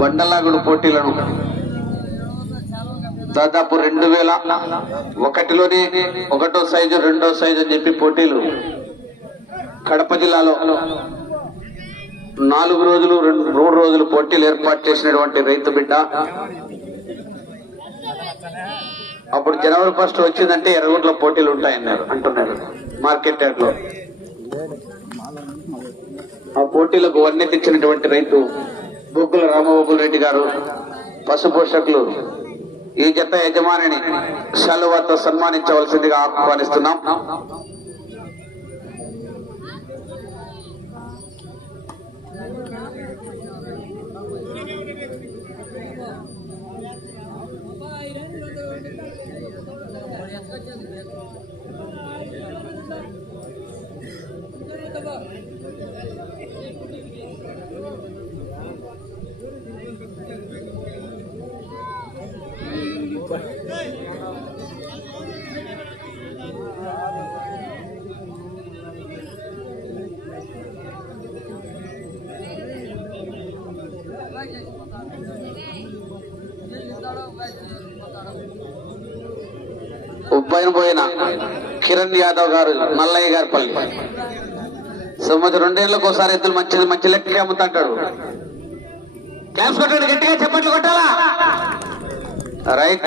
బండలాగుడు పోటీలను దాదాపు రెండు వేల ఒకటిలోనే ఒకటో సైజు రెండో సైజు అని చెప్పి పోటీలు కడప జిల్లాలో నాలుగు రోజులు రెండు మూడు రోజులు పోటీలు ఏర్పాటు చేసినటువంటి రైతు బిడ్డ. అప్పుడు జనవరి ఫస్ట్ వచ్చిందంటే ఎర్రగుంట్ల పోటీలు ఉంటాయన్నారు అంటున్నారు మార్కెట్ యార్డ్లో. ఆ పోటీలకు వర్ణితిచ్చినటువంటి రైతు బొగ్గుల రామగోపాల్ రెడ్డి గారు పశుపోషకులు ఈ జత యజమానిని శాలువాతో సన్మానించవలసిందిగా ఆహ్వానిస్తున్నాం. ఉబ్బైన పోయిన కిరణ్ యాదవ్ గారు మల్లయ్య గారి పల్లి. సంవత్సరం రెండేళ్ళకు ఒకసారి ఎద్దులు మంచిది మంచి లెక్క అమ్ముతాడు క్లాప్స్ కొట్టండి గట్టిగా చెప్పట్లు కొట్టాలా? రైట్.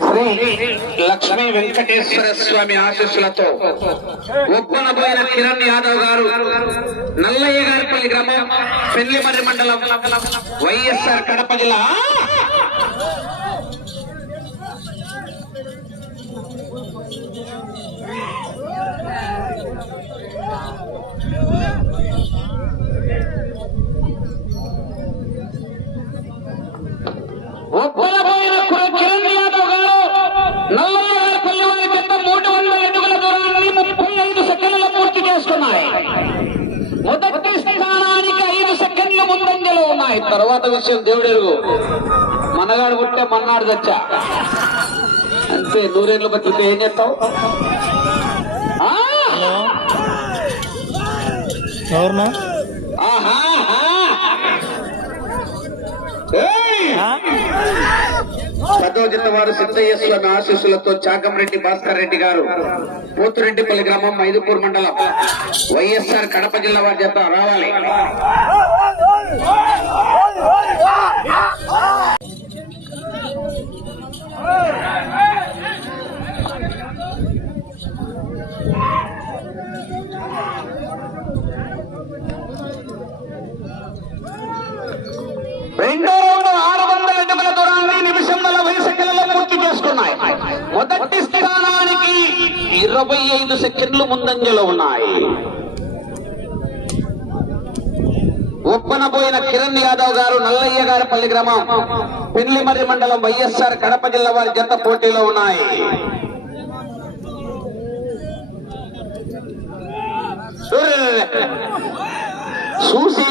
శ్రీ లక్ష్మీ వెంకటేశ్వర స్వామి ఆశీస్సులతో ఒప్పనబోయిన కిరణ్ యాదవ్ గారు నల్లయ్య గారిపల్లి గ్రామం పెళ్ళిమర్రి మండలం వైఎస్ఆర్ కడప జిల్లా ఒప్పనబోయిన కుర- కిరణ్ యాదవ్ గారు నల్లయ్య గారిపల్లి వారి కింద మూడు వందల అడుగుల దూరాన్ని ముప్పై ఐదు సెకండ్ల పూర్తి చేసుకున్నాయి మొదటి స్థానానికి ఐదు సెకండ్ల ముందంజలో ఉన్నాయి తర్వాత విషయం దేవుడెరుగు మనగాడు పుట్టే మన్నాడు తెచ్చా అంతే నూరేళ్ళు బతికితే ఏం చేస్తావు ఆ! ఎవరినా ఆహా! ఏయ్! పదో జిల్లా వారు సిద్ధయ్య స్వామి ఆశీస్సులతో చాగంరెడ్డి భాస్కర్ రెడ్డి గారు పోతురెడ్డిపల్లి గ్రామం మైదుపూర్ మండలం వైఎస్ఆర్ కడప జిల్లా వారి చేత రావాలి రెండో రౌండ్ ఆరు వందల అడుగుల దూరాన్ని నిమిషం నలభై సెకండ్లలో పూర్తి చేసుకున్నాయి. మొదటి స్థానానికి ఇరవై ఐదు సెకండ్లు ముందంజలో ఉన్నాయి. ఒప్పనబోయిన కిరణ్ యాదవ్ గారు నల్లయ్య గారి పల్లి గ్రామం. పెళ్ళిమర్రి మండలం వైఎస్ఆర్ కడప జిల్లా వారి జత పోటీలో ఉన్నాయి. చూసి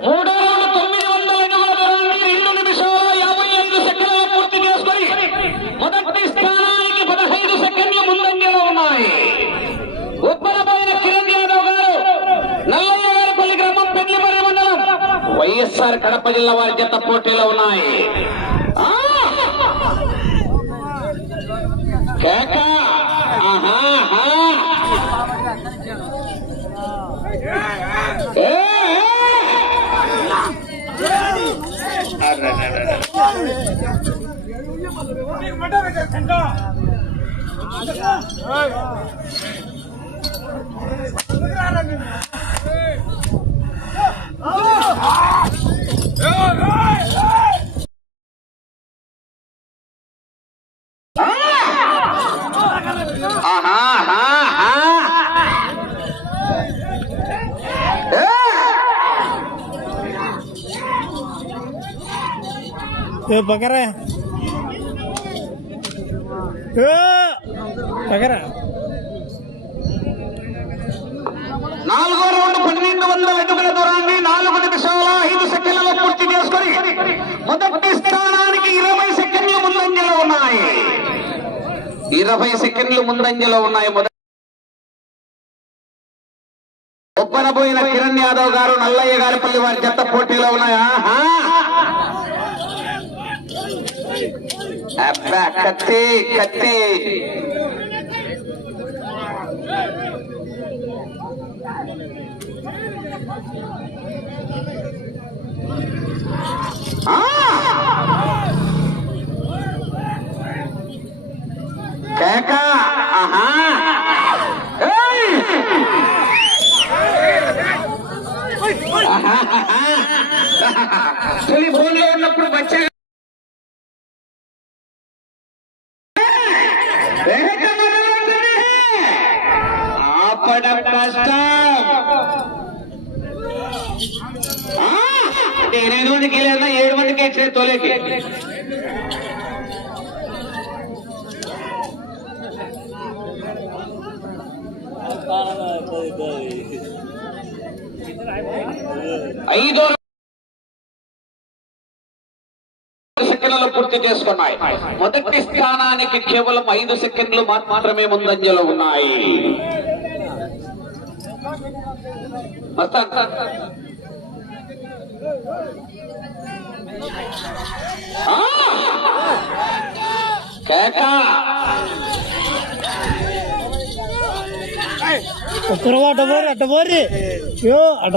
మూడు వేల తొమ్మిది వందల అడుగుల దూరాన్ని రెండు నిమిషాల యాభై ఐదు సెకండ్లు పూర్తి చేసుకొని మొదటి స్థానానికి పదహైదు సెకండ్ల ముందంజలో ఉన్నాయి ఉప్పలపోయిన కిరణ్ యాదవ్ గారు నల్లయ్య గారి పల్లి గ్రామం పెళ్ళిమర్రి మండలం వైఎస్ఆర్ కడప జిల్లా వారి జత పోటీలో ఉన్నాయి. కేక! ఆహా ఆహా. ఏ, ఏ. అర్రర్రర్రర్. ఆహా, ఆహా, ఆహా. ఏ! ఏ పకరా ఏ పకరా నాలుగో రౌండ్ పన్నెండు వందల అడుగుల దూరాన్ని నాలుగు నిమిషాల ఐదు సెకండ్లలో పూర్తి చేసుకుని మొదటి స్థానానికి ఇరవై సెకండ్లు ముందంజలో ఉన్నాయి. ఇరవై సెకండ్లు ముందంజలో ఉన్నాయి మొదటి ఒప్పనబోయిన కిరణ్ యాదవ్ గారు నల్లయ్య గారి పల్లి వారి చెత్త పోటీలో ఉన్నాయా? కత్తి కత్తి. కేక ఆహా ఉన్నప్పుడు వచ్చా ఆపడం కష్టం ఎనిమిది మందికి లేదా ఏడు మందికి ఇచ్చే తొలకి. ఐదో సెకండ్లు పూర్తి చేసుకున్నాయి. మొదటి స్థానానికి కేవలం ఐదు సెకండ్లు మాత్రమే ముందంజలో ఉన్నాయి. మస్తాన్ సార్. ఆ! కేక ఒక్కరు అట్ట పోరి అట్ట పోరి యో అట్ట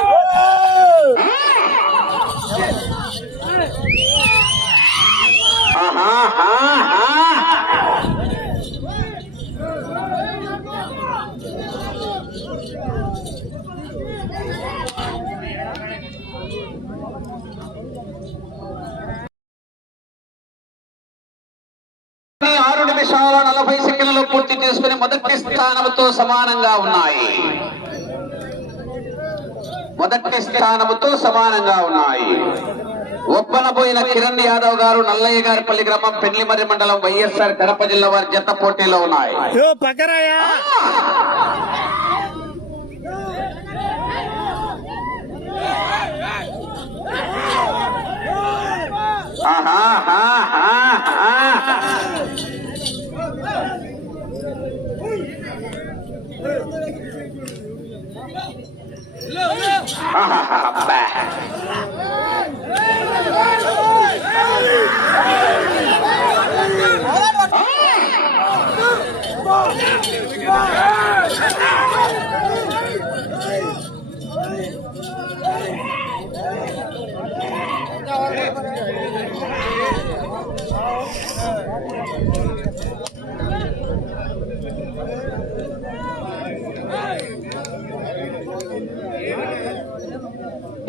ఆహా, ఆహా. ఆరు స్థానంతో సమానంగా ఉన్నాయి. మొదటి స్థానముతో సమానంగా ఉన్నాయి. ఒప్పనబోయిన కిరణ్ యాదవ్ గారు నల్లయ్య గారిపల్లి గ్రామం పెళ్ళిమర్రి మండలం వైఎస్ఆర్ కడప జిల్లా వారి జత పోటీలో ఉన్నాయి. ఆహా. ఆహా, అబ్బా.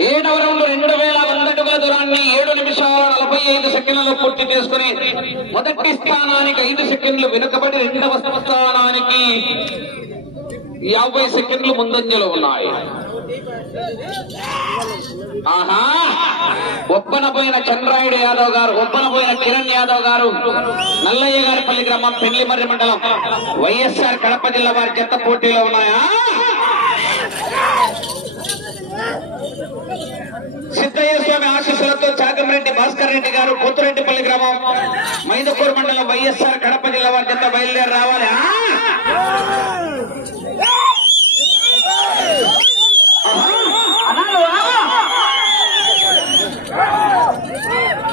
ఏడవ రౌండ్ రెండు వేల వంద అడుగుల దూరాన్ని ఏడు నిమిషాల నలభై ఐదు పొట్టి తీసుకుని మొదటి స్థానానికి ఐదు సెకండ్లు వెనుకబడి రెండవ స్థానానికి యాభై సెకండ్లు ముందంజలో ఉన్నాయి. ఆహా! ఒప్పనపోయిన చంద్రాయుడు యాదవ్ గారు ఒప్పనపోయిన కిరణ్ యాదవ్ గారు నల్లయ్య గారి పల్లి గ్రామం పెళ్ళిమర్రి మండలం. వైఎస్ఆర్ కడప జిల్లా వారి చెత్త పోటీలో ఉన్నాయా? సిద్ధయ్య స్వామి ఆశీస్సులతో చాగంరెడ్డి భాస్కర్ రెడ్డి గారు కొత్తరెడ్డిపల్లి గ్రామం మైదకూరు మండలం వైఎస్ఆర్ కడప జిల్లా వారి చెంత బయలుదేరి రావాలి ఆ?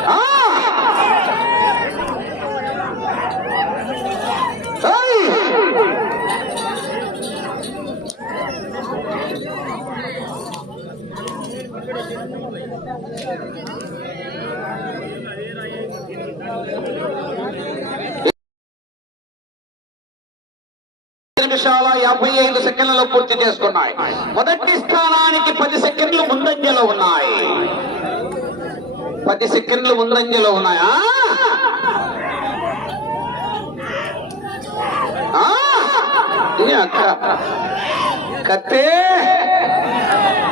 ఆ! ఏయ్! నిమిషాల యాభై ఐదు సెకండ్లలో పూర్తి చేసుకున్నాయి. మొదటి స్థానానికి పది సెకండ్లు ముందంజలో ఉన్నాయి. పది సెకండ్లు ముందంజలో ఉన్నాయా? కత్తే?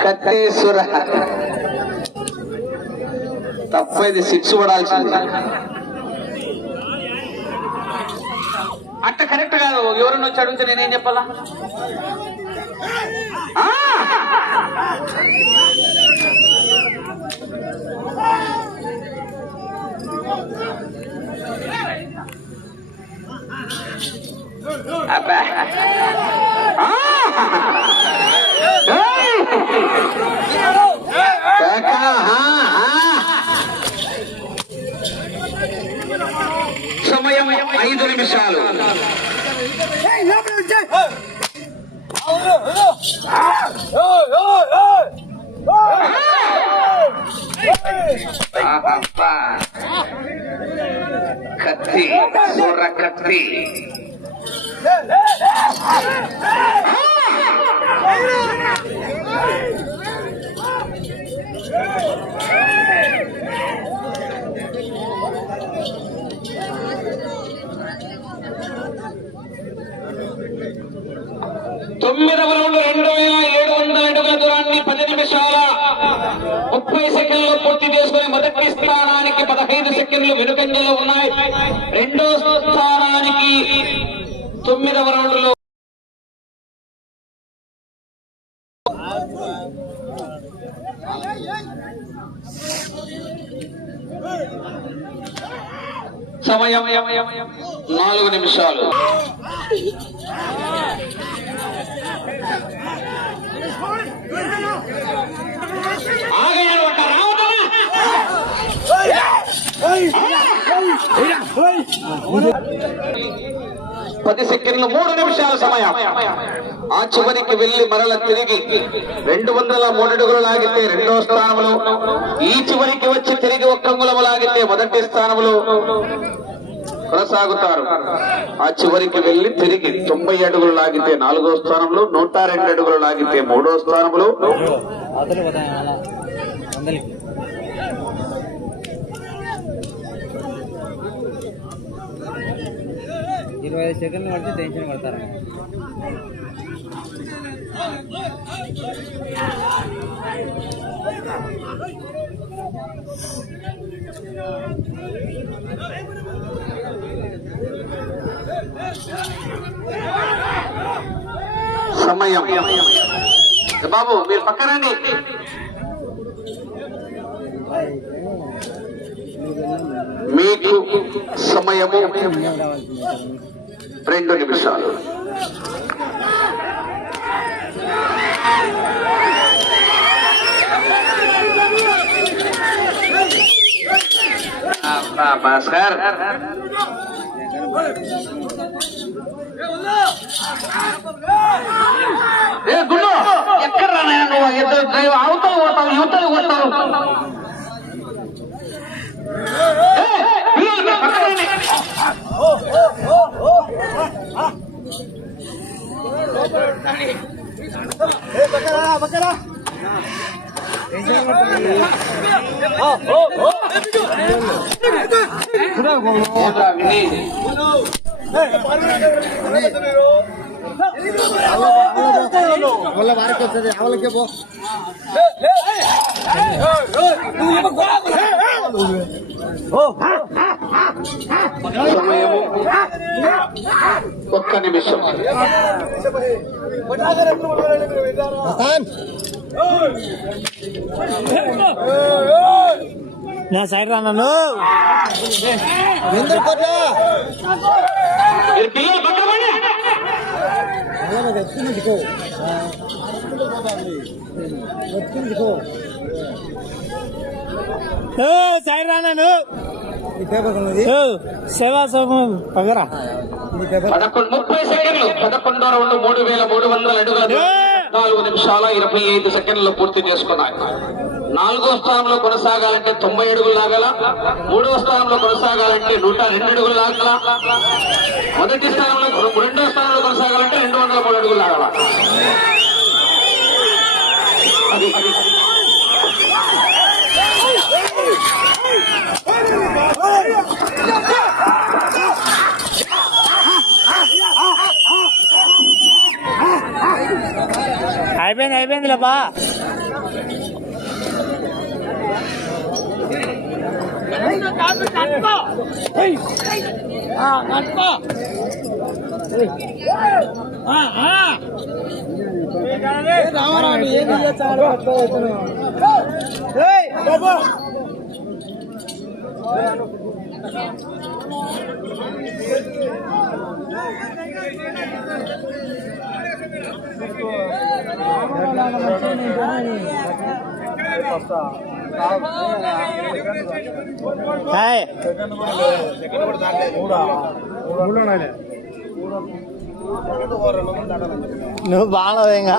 కత్తేశ్వర తప్పైది శిక్ష పడాల్సింది. అట్ట కరెక్ట్ కాదు. ఎవరైనా వచ్చి అడిగితే నేనేం చెప్పాలా? అబ్బా. ఆ! ఏయ్! కాకా, ఆ, ఆ. సమయం ఐదు నిమిషాలు ఆహా. కత్తి సొర్ర కత్తి తొమ్మిదవ రౌండ్ రెండు వేల ఏడు వందల అడుగుల దూరాన్ని పది నిమిషాల ముప్పై సెకండ్లు పూర్తి చేసుకుని మొదటి స్థానానికి పదహైదు సెకండ్లు వెనుకంజలో ఉన్నాయి. రెండో స్థానానికి తొమ్మిదవ రౌండ్లో సమయం నాలుగు నిమిషాలు. ఆగయాడు పది సెకండ్లు మూడు నిమిషాల సమయం. ఆ చివరికి వెళ్ళి మరల తిరిగి రెండు వందల మూడు అడుగులు లాగితే రెండో స్థానంలో ఈ చివరికి వచ్చి తిరిగి ఒక్క లాగితే మొదటి స్థానంలో కొనసాగుతారు. ఆ చివరికి వెళ్ళి తిరిగి తొంభై అడుగులు లాగితే నాలుగో స్థానంలో నూట రెండు అడుగులు లాగితే మూడో స్థానంలో ఇరవై ఐదు సెకండ్లు పడితే టెన్షన్ పడతారు. సమయం. బాబు మీరు పక్కనండి మీకు సమయము. రెండు నిమిషాలు. భాస్కర్. ఏ గుండు! ఎక్కడ రానాయన నువ్వు? ఇద్దరు డ్రైవ్ అవతల యువతలు పోతావు పిల్లలు పక్కన bakara. Oh, oh, oh. அவளுக்கு సమయము ఒక్క నిమిషం. నా సైడ్ రా నన్ను. ఎందుకు కొట్లా. సైడ్ రా నన్ను. సేవా సమూహం పగరా? పదకొండు ముప్పై సెకండ్లు. పదకొండు రౌండ్ మూడు వేల మూడు వందల అడుగుల నాలుగు నిమిషాల ఇరవై ఐదు సెకండ్లు పూర్తి చేసుకున్నాయి. నాలుగో స్థానంలో కొనసాగాలంటే తొంభై అడుగులు లాగల మూడవ స్థానంలో కొనసాగాలంటే నూట రెండు అడుగులు లాగల. మొదటి స్థానంలో రెండో స్థానంలో కొనసాగాలంటే రెండు వందల మూడు అడుగులు లాగల అది అది అయిపోయింది అయిపోయింది లేపా హాయ్ నువ్వు బాగా ఇంకా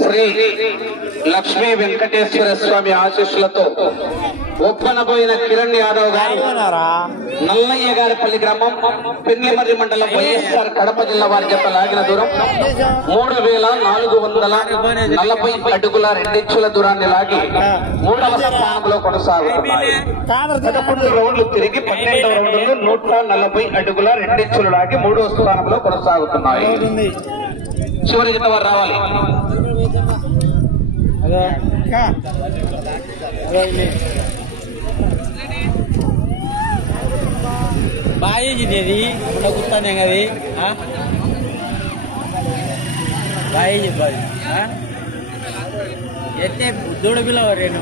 శ్రీ లక్ష్మీ వెంకటేశ్వర స్వామి ఆశీస్సులతో ఒప్పనబోయిన కిరణ్ యాదవ్ గారు నల్లయ్య గారిపల్లి గ్రామం పెన్నిమర్రి మండలం వైఎస్ఆర్ కడప జిల్లా వారి జత లాగిన దూరం మూడు వేల నాలుగు వందల నలభై అడుగుల రెండించుల దూరాన్ని లాగి మూడవ స్థానంలో కొనసాగుతున్నాయి. పదకొండు రౌండ్లు తిరిగి పన్నెండవ రౌండ్లో నూట నలభై అడుగుల రెండించులు లాగి మూడవ స్థానంలో కొనసాగుతున్నాయి. చివరి జత వారు రావాలి? బాగా ఇది. ఇప్పుడు కూర్తానే అది. బాగా బాగా ఎత్తే దూడ పిల్ల రెండు